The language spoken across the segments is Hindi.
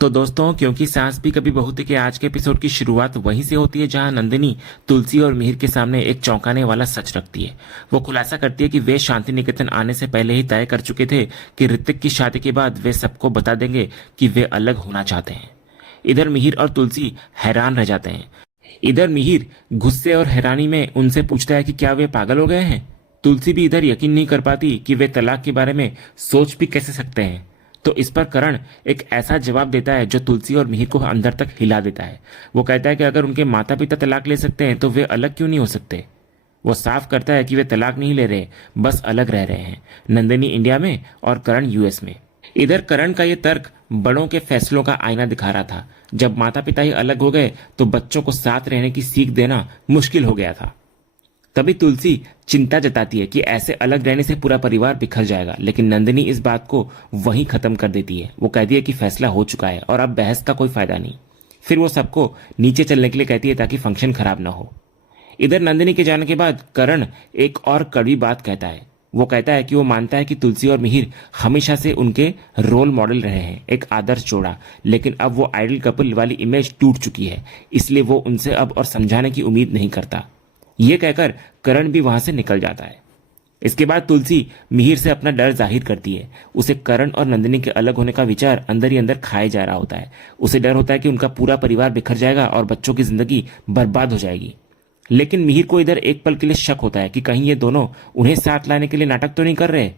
तो दोस्तों, क्योंकि सास भी कभी बहू थी के आज के एपिसोड की शुरुआत वहीं से होती है जहां नंदिनी तुलसी और मिहिर के सामने एक चौंकाने वाला सच रखती है। वो खुलासा करती है कि वे शांति निकेतन आने से पहले ही तय कर चुके थे कि ऋतिक की शादी के बाद वे सबको बता देंगे कि वे अलग होना चाहते हैं। इधर मिहिर और तुलसी हैरान रह जाते हैं। इधर मिहिर गुस्से और हैरानी में उनसे पूछता है कि क्या वे पागल हो गए हैं। तुलसी भी इधर यकीन नहीं कर पाती कि वे तलाक के बारे में सोच भी कैसे सकते हैं। तो इस पर करण एक ऐसा जवाब देता है जो तुलसी और मिहिर को अंदर तक हिला देता है। वो कहता है कि अगर उनके माता पिता तलाक ले सकते हैं तो वे अलग क्यों नहीं हो सकते। वो साफ करता है कि वे तलाक नहीं ले रहे, बस अलग रह रहे हैं, नंदिनी इंडिया में और करण यूएस में। इधर करण का ये तर्क बड़ों के फैसलों का आईना दिखा रहा था। जब माता पिता ही अलग हो गए तो बच्चों को साथ रहने की सीख देना मुश्किल हो गया था। तभी तुलसी चिंता जताती है कि ऐसे अलग रहने से पूरा परिवार बिखर जाएगा, लेकिन नंदिनी इस बात को वहीं खत्म कर देती है। वो कहती है कि फैसला हो चुका है और अब बहस का कोई फायदा नहीं। फिर वो सबको नीचे चलने के लिए कहती है ताकि फंक्शन खराब ना हो। इधर नंदिनी के जाने के बाद करण एक और कड़वी बात कहता है। वो कहता है कि वो मानता है कि तुलसी और मिहिर हमेशा से उनके रोल मॉडल रहे हैं, एक आदर्श जोड़ा, लेकिन अब वो आइडल कपल वाली इमेज टूट चुकी है, इसलिए वो उनसे अब और समझाने की उम्मीद नहीं करता। ये कहकर करण भी वहां से निकल जाता है। इसके बाद तुलसी मिहिर से अपना डर जाहिर करती है। उसे करण और नंदिनी के अलग होने का विचार अंदर ही अंदर खाए जा रहा होता है। उसे डर होता है कि उनका पूरा परिवार बिखर जाएगा और बच्चों की जिंदगी बर्बाद हो जाएगी। लेकिन मिहिर को इधर एक पल के लिए शक होता है कि कहीं ये दोनों उन्हें साथ लाने के लिए नाटक तो नहीं कर रहे।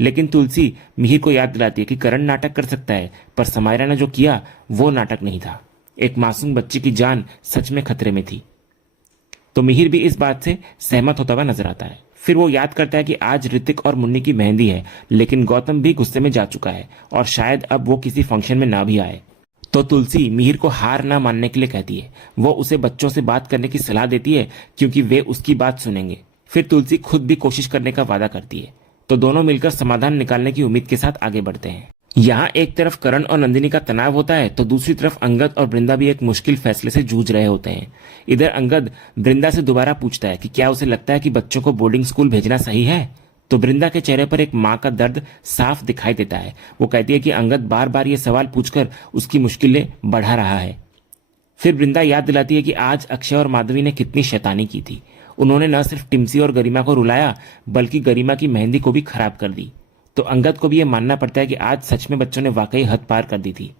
लेकिन तुलसी मिहिर को याद दिलाती है कि करण नाटक कर सकता है, पर समायरा ने जो किया वो नाटक नहीं था। एक मासूम बच्ची की जान सच में खतरे में थी। तो मिहिर भी इस बात से सहमत होता हुआ नजर आता है। फिर वो याद करता है कि आज ऋतिक और मुन्नी की मेहंदी है, लेकिन गौतम भी गुस्से में जा चुका है और शायद अब वो किसी फंक्शन में ना भी आए। तो तुलसी मिहिर को हार ना मानने के लिए कहती है। वो उसे बच्चों से बात करने की सलाह देती है क्योंकि वे उसकी बात सुनेंगे। फिर तुलसी खुद भी कोशिश करने का वादा करती है। तो दोनों मिलकर समाधान निकालने की उम्मीद के साथ आगे बढ़ते हैं। यहाँ एक तरफ करण और नंदिनी का तनाव होता है तो दूसरी तरफ अंगद और वृंदा भी एक मुश्किल फैसले से जूझ रहे होते हैं। इधर अंगद वृंदा से दोबारा पूछता है कि क्या उसे लगता है कि बच्चों को बोर्डिंग स्कूल भेजना सही है। तो वृंदा के चेहरे पर एक माँ का दर्द साफ दिखाई देता है। वो कहती है कि अंगद बार बार ये सवाल पूछकर उसकी मुश्किलें बढ़ा रहा है। फिर वृंदा याद दिलाती है कि आज अक्षय और माधवी ने कितनी शैतानी की थी। उन्होंने न सिर्फ टिम्सी और गरिमा को रुलाया, बल्कि गरिमा की मेहंदी को भी खराब कर दी। तो अंगद को भी यह मानना पड़ता है कि आज सच में बच्चों ने वाकई हद पार कर दी थी।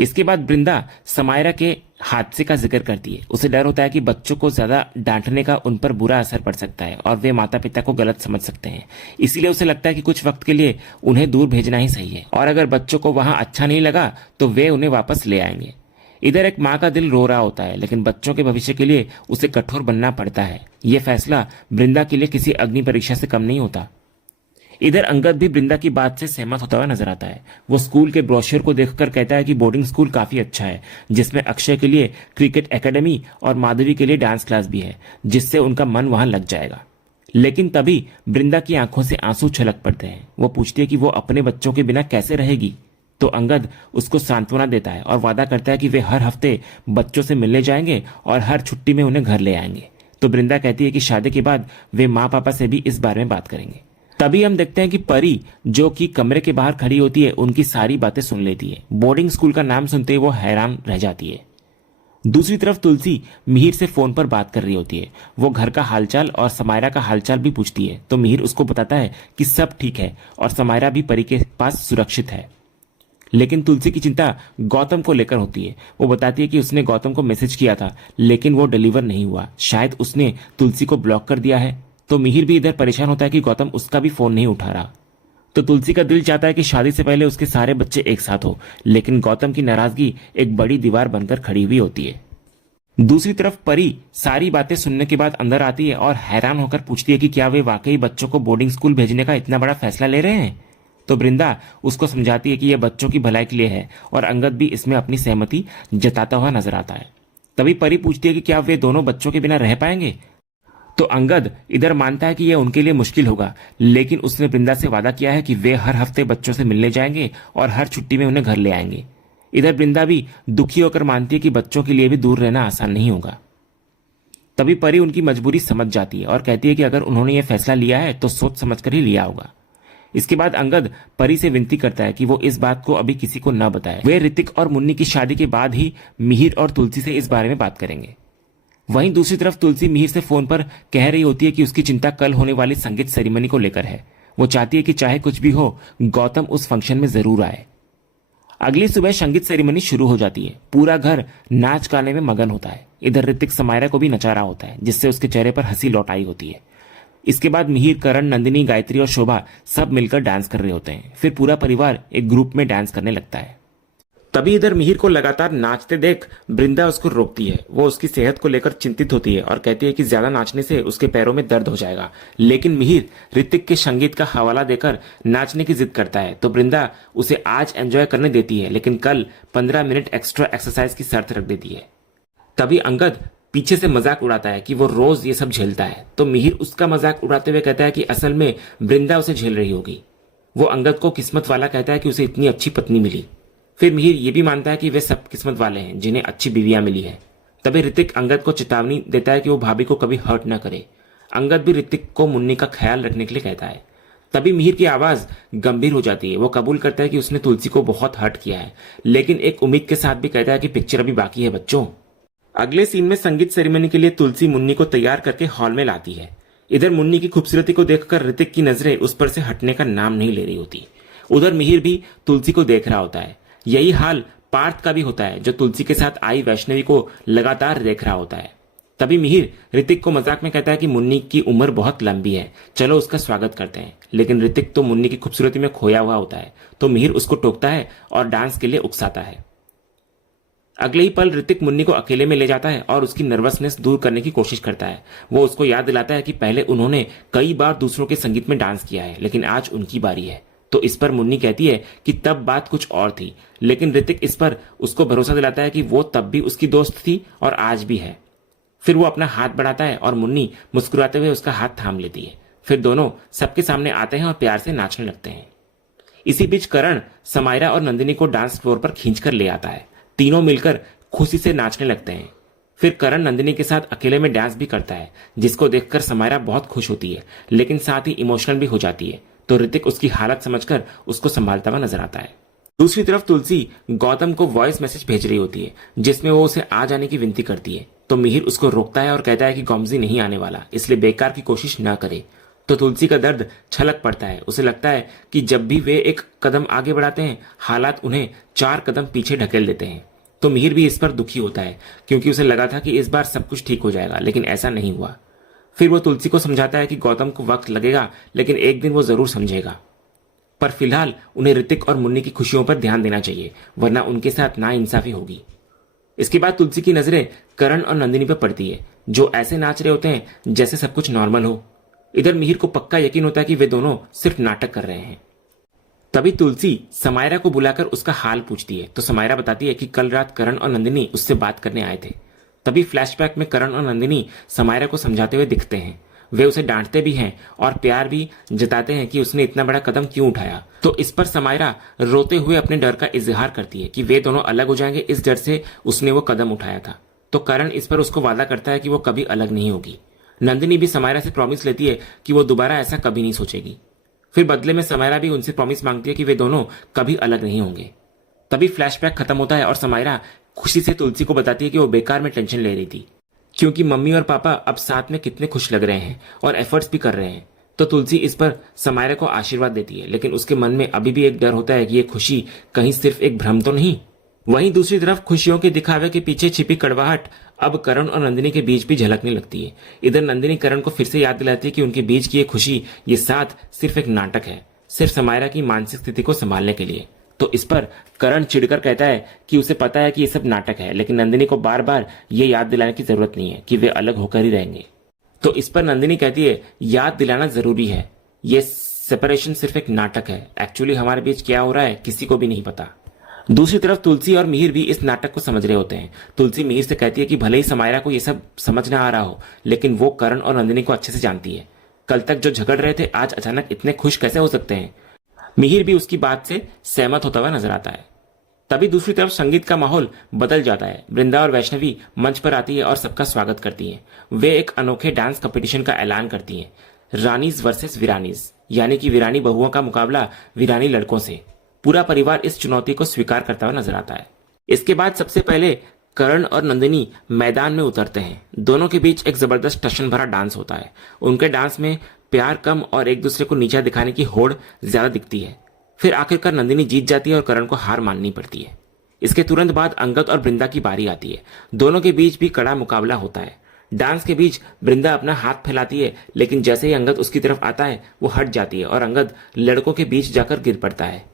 इसके बाद वृंदा समायरा के हादसे का जिक्र करती है। उसे डर होता है कि बच्चों को ज्यादा डांटने का उन पर बुरा असर पड़ सकता है और वे माता पिता को गलत समझ सकते हैं। इसीलिए उसे लगता है कि कुछ वक्त के लिए उन्हें दूर भेजना ही सही है, और अगर बच्चों को वहां अच्छा नहीं लगा तो वे उन्हें वापस ले आएंगे। इधर एक माँ का दिल रो रहा होता है, लेकिन बच्चों के भविष्य के लिए उसे कठोर बनना पड़ता है। यह फैसला वृंदा के लिए किसी अग्नि परीक्षा से कम नहीं होता। इधर अंगद भी वृंदा की बात से सहमत होता हुआ नजर आता है। वो स्कूल के ब्रोशर को देखकर कहता है कि बोर्डिंग स्कूल काफी अच्छा है, जिसमें अक्षय के लिए क्रिकेट एकेडमी और माधवी के लिए डांस क्लास भी है, जिससे उनका मन वहां लग जाएगा। लेकिन तभी वृंदा की आंखों से आंसू छलक पड़ते हैं। वो पूछती है कि वो अपने बच्चों के बिना कैसे रहेगी। तो अंगद उसको सांत्वना देता है और वादा करता है कि वे हर हफ्ते बच्चों से मिलने जाएंगे और हर छुट्टी में उन्हें घर ले आएंगे। तो वृंदा कहती है कि शादी के बाद वे माँ पापा से भी इस बारे में बात करेंगे। तभी हम देखते हैं कि परी, जो कि कमरे के बाहर खड़ी होती है, उनकी सारी बातें सुन लेती है। बोर्डिंग स्कूल का नाम सुनते ही वो हैरान रह जाती है। दूसरी तरफ तुलसी मिहिर से फोन पर बात कर रही होती है। वो घर का हालचाल और समायरा का हालचाल भी पूछती है। तो मिहिर उसको बताता है कि सब ठीक है और समायरा भी परी के पास सुरक्षित है। लेकिन तुलसी की चिंता गौतम को लेकर होती है। वो बताती है कि उसने गौतम को मैसेज किया था, लेकिन वो डिलीवर नहीं हुआ। शायद उसने तुलसी को ब्लॉक कर दिया है। तो मिहिर भी इधर परेशान होता है कि गौतम उसका भी फोन नहीं उठा रहा। तो तुलसी का दिल चाहता है कि शादी से पहले उसके सारे बच्चे एक साथ हो, लेकिन गौतम की नाराजगी एक बड़ी दीवार बनकर खड़ी हुई होती है। दूसरी तरफ परी सारी बातें सुनने के बाद अंदर आती है और हैरान होकर पूछती है कि क्या वे वाकई बच्चों को बोर्डिंग स्कूल भेजने का इतना बड़ा फैसला ले रहे हैं। तो वृंदा उसको समझाती है कि यह बच्चों की भलाई के लिए है, और अंगद भी इसमें अपनी सहमति जताता हुआ नजर आता है। तभी परी पूछती है कि क्या वे दोनों बच्चों के बिना रह पाएंगे। तो अंगद इधर मानता है कि यह उनके लिए मुश्किल होगा, लेकिन उसने वृंदा से वादा किया है कि वे हर हफ्ते बच्चों से मिलने जाएंगे और हर छुट्टी में उन्हें घर ले आएंगे। इधर वृंदा भी दुखी होकर मानती है कि बच्चों के लिए भी दूर रहना आसान नहीं होगा। तभी परी उनकी मजबूरी समझ जाती है और कहती है कि अगर उन्होंने यह फैसला लिया है तो सोच समझकर ही लिया होगा। इसके बाद अंगद परी से विनती करता है कि वो इस बात को अभी किसी को न बताए। वे ऋतिक और मुन्नी की शादी के बाद ही मिहिर और तुलसी से इस बारे में बात करेंगे। वहीं दूसरी तरफ तुलसी मिहिर से फोन पर कह रही होती है कि उसकी चिंता कल होने वाली संगीत सेरेमनी को लेकर है। वो चाहती है कि चाहे कुछ भी हो, गौतम उस फंक्शन में जरूर आए। अगली सुबह संगीत सेरेमनी शुरू हो जाती है। पूरा घर नाच गाने में मगन होता है। इधर ऋतिक समायरा को भी नचा रहा होता है, जिससे उसके चेहरे पर हंसी लौट आई होती है। इसके बाद मिहिर, करण, नंदिनी, गायत्री और शोभा सब मिलकर डांस कर रहे होते हैं। फिर पूरा परिवार एक ग्रुप में डांस करने लगता है। तभी इधर मिहिर को लगातार नाचते देख वृंदा उसको रोकती है। वो उसकी सेहत को लेकर चिंतित होती है और कहती है कि ज्यादा नाचने से उसके पैरों में दर्द हो जाएगा। लेकिन मिहिर ऋतिक के संगीत का हवाला देकर नाचने की जिद करता है, तो वृंदा उसे आज एंजॉय करने देती है, लेकिन कल 15 मिनट एक्स्ट्रा एक्सरसाइज की शर्त रख देती है। तभी अंगद पीछे से मजाक उड़ाता है कि वो रोज ये सब झेलता है, तो मिहिर उसका मजाक उड़ाते हुए कहता है कि असल में वृंदा उसे झेल रही होगी। वो अंगद को किस्मत वाला कहता है कि उसे इतनी अच्छी पत्नी मिली। फिर मिहिर ये भी मानता है कि वे सब किस्मत वाले हैं जिन्हें अच्छी बीवियां मिली है। तभी ऋतिक अंगद को चेतावनी देता है कि वो भाभी को कभी हर्ट न करे। अंगद भी ऋतिक को मुन्नी का ख्याल रखने के लिए कहता है। तभी मिहिर की आवाज गंभीर हो जाती है। वो कबूल करता है कि उसने तुलसी को बहुत हर्ट किया है, लेकिन एक उम्मीद के साथ भी कहता है कि पिक्चर अभी बाकी है बच्चों। अगले सीन में संगीत सेरेमनी के लिए तुलसी मुन्नी को तैयार करके हॉल में लाती है। इधर मुन्नी की खूबसूरती को देखकर ऋतिक की नजरें उस पर से हटने का नाम नहीं ले रही होती। उधर मिहिर भी तुलसी को देख रहा होता है। यही हाल पार्थ का भी होता है, जो तुलसी के साथ आई वैष्णवी को लगातार देख रहा होता है। तभी मिहिर ऋतिक को मजाक में कहता है कि मुन्नी की उम्र बहुत लंबी है, चलो उसका स्वागत करते हैं। लेकिन ऋतिक तो मुन्नी की खूबसूरती में खोया हुआ होता है, तो मिहिर उसको टोकता है और डांस के लिए उकसाता है। अगले ही पल ऋतिक मुन्नी को अकेले में ले जाता है और उसकी नर्वसनेस दूर करने की कोशिश करता है। वो उसको याद दिलाता है कि पहले उन्होंने कई बार दूसरों के संगीत में डांस किया है, लेकिन आज उनकी बारी है। तो इस पर मुन्नी कहती है कि तब बात कुछ और थी, लेकिन ऋतिक इस पर उसको भरोसा दिलाता है कि वो तब भी उसकी दोस्त थी और आज भी है। फिर वो अपना हाथ बढ़ाता है और मुन्नी मुस्कुराते हुए उसका हाथ थाम लेती है। फिर दोनों सबके सामने आते हैं और प्यार से नाचने लगते हैं। इसी बीच करण समायरा और नंदिनी को डांस फ्लोर पर खींचकर ले आता है। तीनों मिलकर खुशी से नाचने लगते हैं। फिर करण नंदिनी के साथ अकेले में डांस भी करता है, जिसको देखकर समायरा बहुत खुश होती है, लेकिन साथ ही इमोशनल भी हो जाती है। तो ऋतिक उसकी हालत समझकर उसको संभालता हुआ नजर आता है। दूसरी तरफ तुलसी गौतम को वॉइस मैसेज भेज रही होती है, जिसमें वो उसे आ जाने की विनती करती है। तो मिहिर उसको रोकता है और कहता है कि गौमजी नहीं आने वाला, इसलिए बेकार की कोशिश ना करे। तो तुलसी का दर्द छलक पड़ता है। उसे लगता है कि जब भी वे एक कदम आगे बढ़ाते हैं, हालात उन्हें 4 कदम पीछे ढकेल देते हैं। तो मिहिर भी इस पर दुखी होता है, क्योंकि उसे लगा था कि इस बार सब कुछ ठीक हो जाएगा, लेकिन ऐसा नहीं हुआ। फिर वो तुलसी को समझाता है कि गौतम को वक्त लगेगा, लेकिन एक दिन वो जरूर समझेगा। पर फिलहाल उन्हें ऋतिक और मुन्नी की खुशियों पर ध्यान देना चाहिए, वरना उनके साथ नाइंसाफी होगी। इसके बाद तुलसी की नजरें करण और नंदिनी पर पड़ती है, जो ऐसे नाच रहे होते हैं जैसे सब कुछ नॉर्मल हो। इधर मिहिर को पक्का यकीन होता है कि वे दोनों सिर्फ नाटक कर रहे हैं। तभी तुलसी समायरा को बुलाकर उसका हाल पूछती है। तो समायरा बताती है कि कल रात करण और नंदिनी उससे बात करने आए थे। तभी फ्लैशबैक में करण और नंदिनी समायरा को समझाते हुए दिखते हैं। वे उसे डांटते भी हैं और प्यार भी जताते हैं कि उसने इतना बड़ा कदम क्यों उठाया। तो इस पर समायरा रोते हुए अपने डर का इजहार करती है कि वे दोनों अलग हो जाएंगे, इस डर से उसने वो कदम उठाया था। तो करण इस पर उसको वादा करता है कि वो कभी अलग नहीं होगी। नंदिनी भी समायरा से प्रॉमिस लेती है कि वो दोबारा ऐसा कभी नहीं सोचेगी। फिर बदले में समायरा भी उनसे प्रॉमिस मांगती है कि वे दोनों कभी अलग नहीं होंगे। तभी फ्लैशबैक खत्म होता है और समायरा खुशी से तुलसी को बताती है कि वो बेकार में टेंशन ले रही थी, क्योंकि मम्मी और पापा अब साथ में कितने खुश लग रहे हैं और एफर्ट्स भी कर रहे हैं। तो तुलसी इस पर समायरा को आशीर्वाद देती है, लेकिन उसके मन में अभी भी एक डर होता है कि ये खुशी कहीं सिर्फ एक भ्रम तो नहीं। वहीं दूसरी तरफ खुशियों के दिखावे के पीछे छिपी कड़वाहट अब करण और नंदिनी के बीच भी झलकने लगती है। इधर नंदिनी करण को फिर से याद दिलाती है कि उनके बीच की ये खुशी, ये साथ सिर्फ एक नाटक है, सिर्फ समायरा की मानसिक स्थिति को संभालने के लिए। तो इस पर करण चिढ़कर कहता है कि उसे पता है कि ये सब नाटक है, लेकिन नंदिनी को बार बार ये याद दिलाने की जरूरत नहीं है कि वे अलग होकर ही रहेंगे। तो इस पर नंदिनी कहती है, याद दिलाना जरूरी है, ये सेपरेशन सिर्फ एक नाटक है, एक्चुअली हमारे बीच क्या हो रहा है किसी को भी नहीं पता। दूसरी तरफ तुलसी और मिहिर भी इस नाटक को समझ रहे होते हैं। तुलसी मिहिर से कहती है कि भले ही समायरा को यह सब समझ ना आ रहा हो, लेकिन वो करण और नंदिनी को अच्छे से जानती है। कल तक जो झगड़ रहे थे, आज अचानक इतने खुश कैसे हो सकते हैं। मिहिर भी उसकी बात से सहमत होता हुआ नजर आता है। तभी दूसरी तरफ संगीत का माहौल बदल जाता है। वृंदा और वैष्णवी मंच पर आती है और सबका स्वागत करती है। वे एक अनोखे डांस कंपटीशन का ऐलान करती हैं, रानीज वर्सेस वीरानीज। यानी कि वीरानी बहुओं का मुकाबला वीरानी लड़कों से। पूरा परिवार इस चुनौती को स्वीकार करता हुआ नजर आता है। इसके बाद सबसे पहले करण और नंदिनी मैदान में उतरते हैं। दोनों के बीच एक जबरदस्त टशन भरा डांस होता है। उनके डांस में प्यार कम और एक दूसरे को नीचा दिखाने की होड़ ज्यादा दिखती है। फिर आखिरकार नंदिनी जीत जाती है और करण को हार माननी पड़ती है। इसके तुरंत बाद अंगद और वृंदा की बारी आती है। दोनों के बीच भी कड़ा मुकाबला होता है। डांस के बीच वृंदा अपना हाथ फैलाती है, लेकिन जैसे ही अंगद उसकी तरफ आता है वो हट जाती है और अंगद लड़कों के बीच जाकर गिर पड़ता है।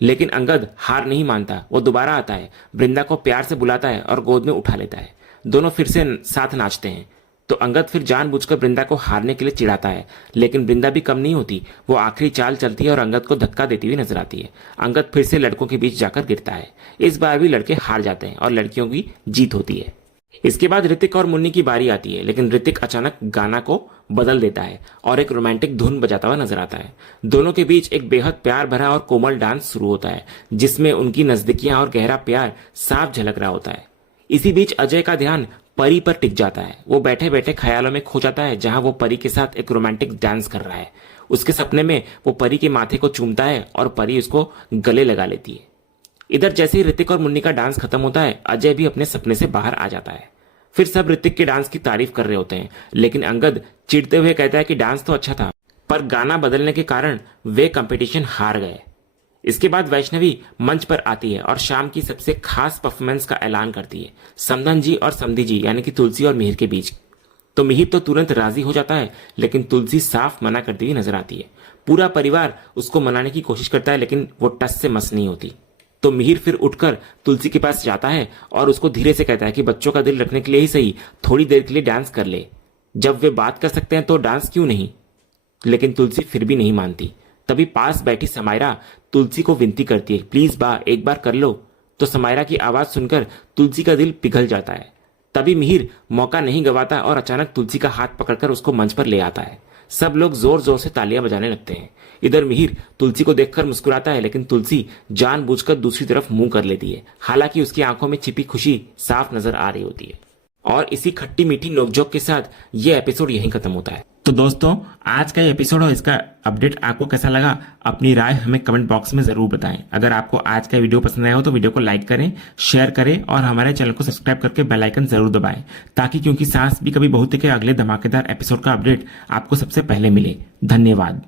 लेकिन अंगद हार नहीं मानता। वो दोबारा आता है, वृंदा को प्यार से बुलाता है और गोद में उठा लेता है। दोनों फिर से साथ नाचते हैं। तो अंगद फिर जानबूझकर वृंदा को हारने के लिए चिढ़ाता है, लेकिन वृंदा भी कम नहीं होती। वो आखिरी चाल चलती है और अंगद को धक्का देती हुई नजर आती है। अंगद फिर से लड़कों के बीच जाकर गिरता है। इस बार भी लड़के हार जाते हैं और लड़कियों की जीत होती है। इसके बाद ऋतिक और मुन्नी की बारी आती है, लेकिन ऋतिक अचानक गाना को बदल देता है और एक रोमांटिक धुन बजाता हुआ नजर आता है। दोनों के बीच एक बेहद प्यार भरा और कोमल डांस शुरू होता है, जिसमें उनकी नजदीकियां और गहरा प्यार साफ झलक रहा होता है। इसी बीच अजय का ध्यान परी पर टिक जाता है। वो बैठे बैठे ख्यालों में खो जाता है, जहां वो परी के साथ एक रोमांटिक डांस कर रहा है। उसके सपने में वो परी के माथे को चूमता है और परी उसको गले लगा लेती है। इधर जैसे ही ऋतिक और मुन्नी का डांस खत्म होता है, अजय भी अपने सपने से बाहर आ जाता है। फिर सब ऋतिक के डांस की तारीफ कर रहे होते हैं, लेकिन अंगद चिढ़ते हुए कहता है कि डांस तो अच्छा था, पर गाना बदलने के कारण वे कंपटीशन हार गए। इसके बाद वैष्णवी मंच पर आती है और शाम की सबसे खास परफॉर्मेंस का ऐलान करती है, समधन जी और समधी जी यानी कि तुलसी और मिहिर के बीच। तो मिहिर तो तुरंत राजी हो जाता है, लेकिन तुलसी साफ मना करती हुई नजर आती है। पूरा परिवार उसको मनाने की कोशिश करता है, लेकिन वो टस से मस नहीं होती। तो मिहिर फिर उठकर तुलसी के पास जाता है और उसको धीरे से कहता है कि बच्चों का दिल रखने के लिए ही सही थोड़ी देर के लिए डांस कर ले। जब वे बात कर सकते हैं तो डांस क्यों नहीं। लेकिन तुलसी फिर भी नहीं मानती। तभी पास बैठी समायरा तुलसी को विनती करती है, प्लीज बा एक बार कर लो। तो समायरा की आवाज सुनकर तुलसी का दिल पिघल जाता है। तभी मिहिर मौका नहीं गवाता और अचानक तुलसी का हाथ पकड़कर उसको मंच पर ले आता है। सब लोग जोर जोर से तालियां बजाने लगते हैं। इधर मिहिर तुलसी को देखकर मुस्कुराता है, लेकिन तुलसी जानबूझकर दूसरी तरफ मुंह कर लेती है। हालांकि उसकी आंखों में छिपी खुशी साफ नजर आ रही होती है। और इसी खट्टी मीठी नोकझोंक के साथ ये एपिसोड यहीं खत्म होता है। तो दोस्तों, आज का ये एपिसोड और इसका अपडेट आपको कैसा लगा, अपनी राय हमें कमेंट बॉक्स में जरूर बताएं। अगर आपको आज का वीडियो पसंद आया हो तो वीडियो को लाइक करें, शेयर करें और हमारे चैनल को सब्सक्राइब करके बेल आइकन जरूर दबाएं, ताकि क्योंकि सास भी कभी बहू के अगले धमाकेदार एपिसोड का अपडेट आपको सबसे पहले मिले। धन्यवाद।